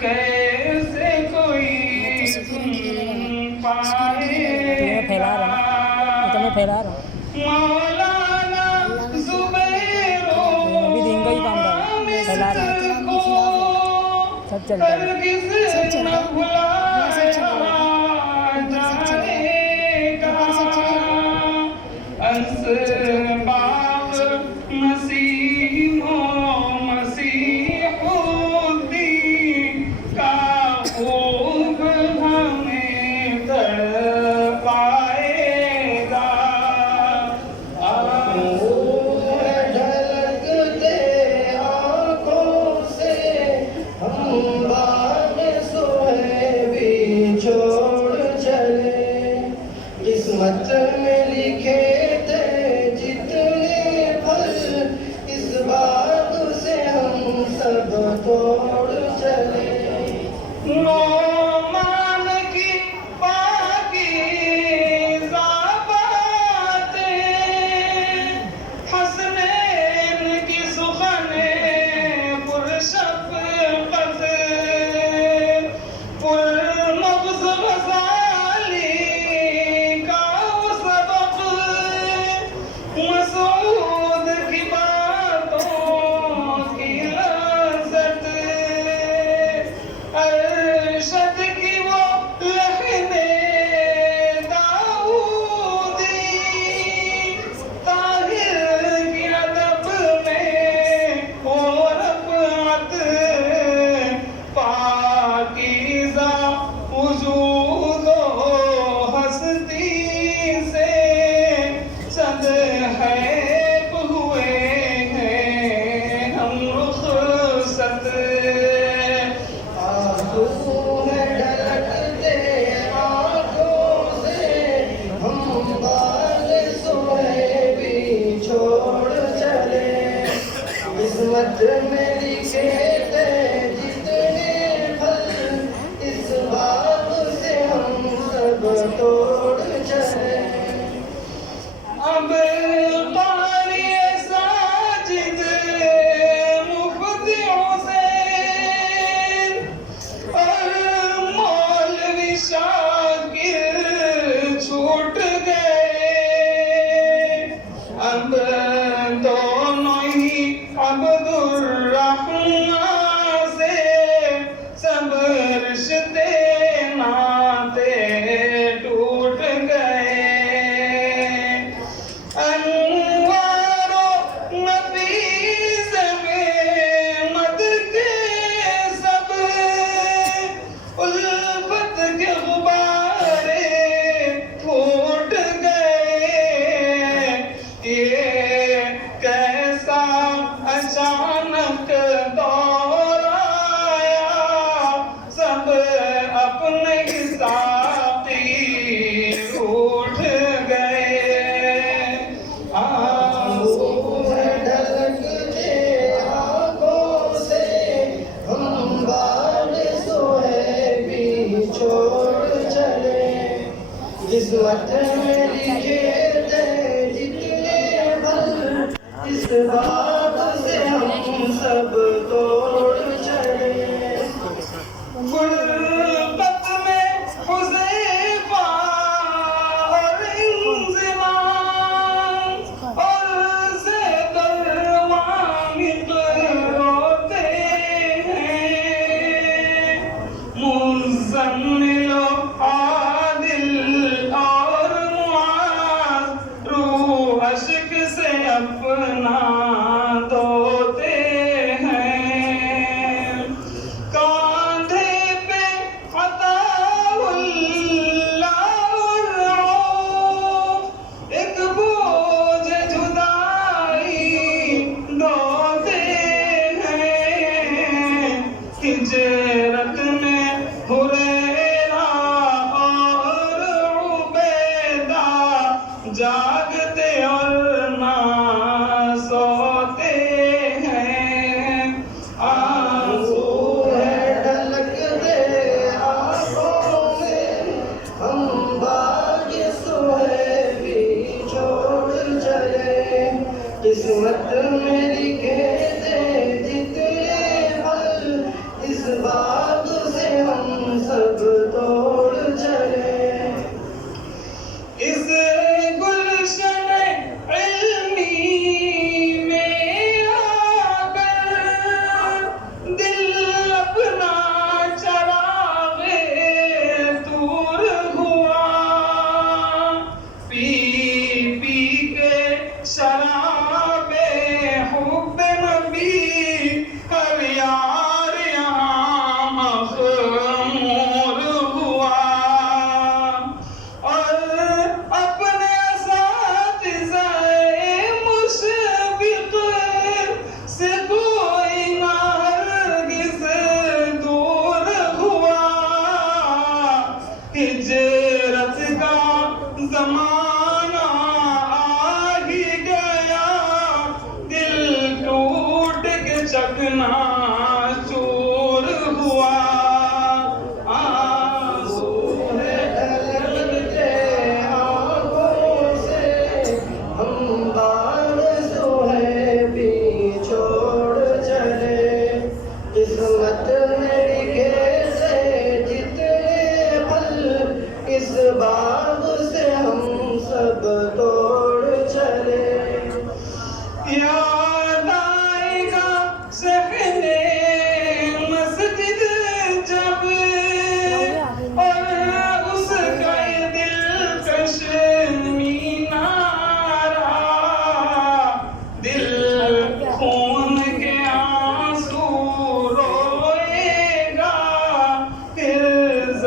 कैसे कोई फैला रहा हूँ, मैं फैला रहा हूँ। मौलाना ज़ुबैरो अभी दिन का ही काम कर रहा हूँ, फैला रहा हूँ। सब चलता है, न भुलाया जाएगा असबाब मसीहो मसीहुद्दीन का खूब हमें तड़पाएगा। ढलकते आँखों से हम बाग सोए भी छोड़ चले, किस्मत में लिखे थे जितने फल इस बाग से हम सब तोड़ चले। मोमान की पाकीज़ा बातें, हसनैन की सुखने पुरशफ़क़त, पुरमग़ज़ ग़ज़ाली का वो सबक़, मसूद की बातों की लज़्ज़त, अरशद की वो लहने दाऊदी, ताहिर की अदब में वो रफ़अत, पाकीज़ा वजूदो हस्ती से चंद हैब हुए हैं हम रुख़सत। आंसू में ढलकते आँखों से हम बाग सोए भी छोड़ चले, किस्मत में लिखे थे जितने फल इस बाग से हम सब तोड़ चले। अब क़ारी साजिद मुफ्ती हुसैन और मौलवी शाकिर छूट गए, अब दोनों ही अब्दुर्रहमान से सब रिश्ते नाते टूट गए। अनवारो नफीस में मद के सब उल्फत के गुब्बारे फूट गए। ये कैसा अचानक दौर आया, सब अपने ही साथी उठ गए। आंसू में ढलकते आँखों से हम बाग सोए भी छोड़ चले, किस्मत में लिखे थे जितने फल इस बाग से हम सब तोड़ चले। गुर्बत में हुज़ैफा और इंज़िमाम और ज़ैद वामिद रोते हैं, मुज़म्मिल आदिल और मुआज़ रूह अश्क से अपना धोते हैं। कांधे पे अताउल्लाह एक बोझ जुदाई ढोते हैं, हिजरत में हुरैरा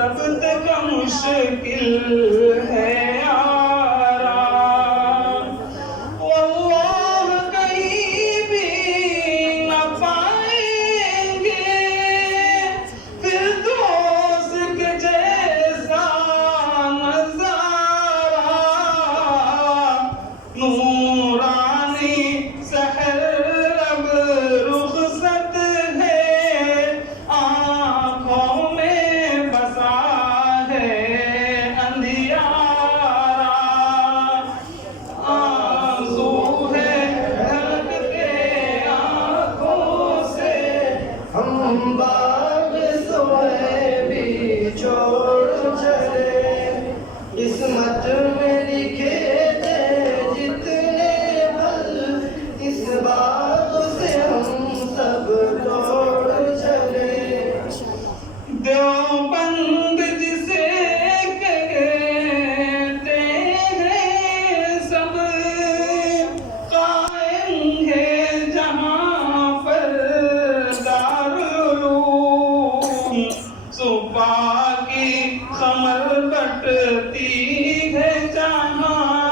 सब तक मुश्किल है यारा, वल्लाह कहीं भी न पाएंगे फिरदौस के जैसा नजारा। नूरानी सहर अब रुखसत है, आँखों में बसा है अंधियारा। आंसू है ढलकते आँखों से, हम बाग सोए भी छोड़ चले। किस्मत में लिखे थे जितने पल, इस बाग से हम सब तोड़ चले। देवबंद जिसे कहते हैं सब, कायम है जहाँ पर दारुल-उलूम। सुबह की खमर बटती है जहाँ,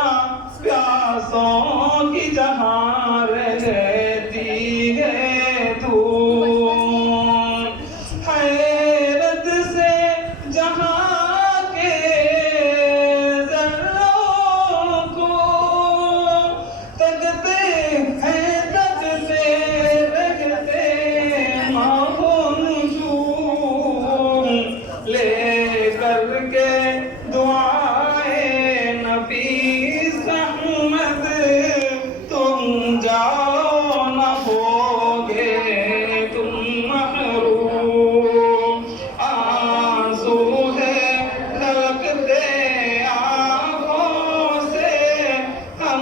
प्यासों की जहाँ रहती है धूम। हैरत से जहाँ के ज़र्रों को तकते हैं, तकते रखते माहौल ले करके दुआएं नफीस अहमद, तुम जाओ न होगे तुम महरूम। आंसू है ढलकते आँखों से, हम